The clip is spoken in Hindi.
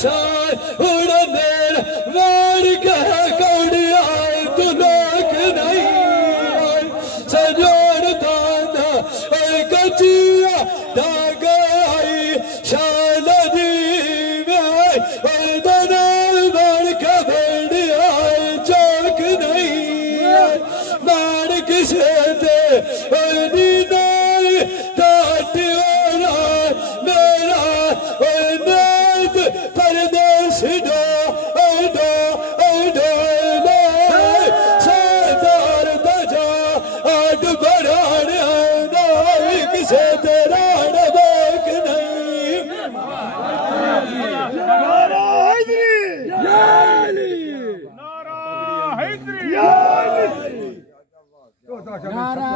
शान उड़ा मेरा वार कह कौड़िया तू लोग नहीं सजोड़ दाना कचिया दागाई शान दी में दना मार का भेड़िया चौक नहीं मार किसे दे नारा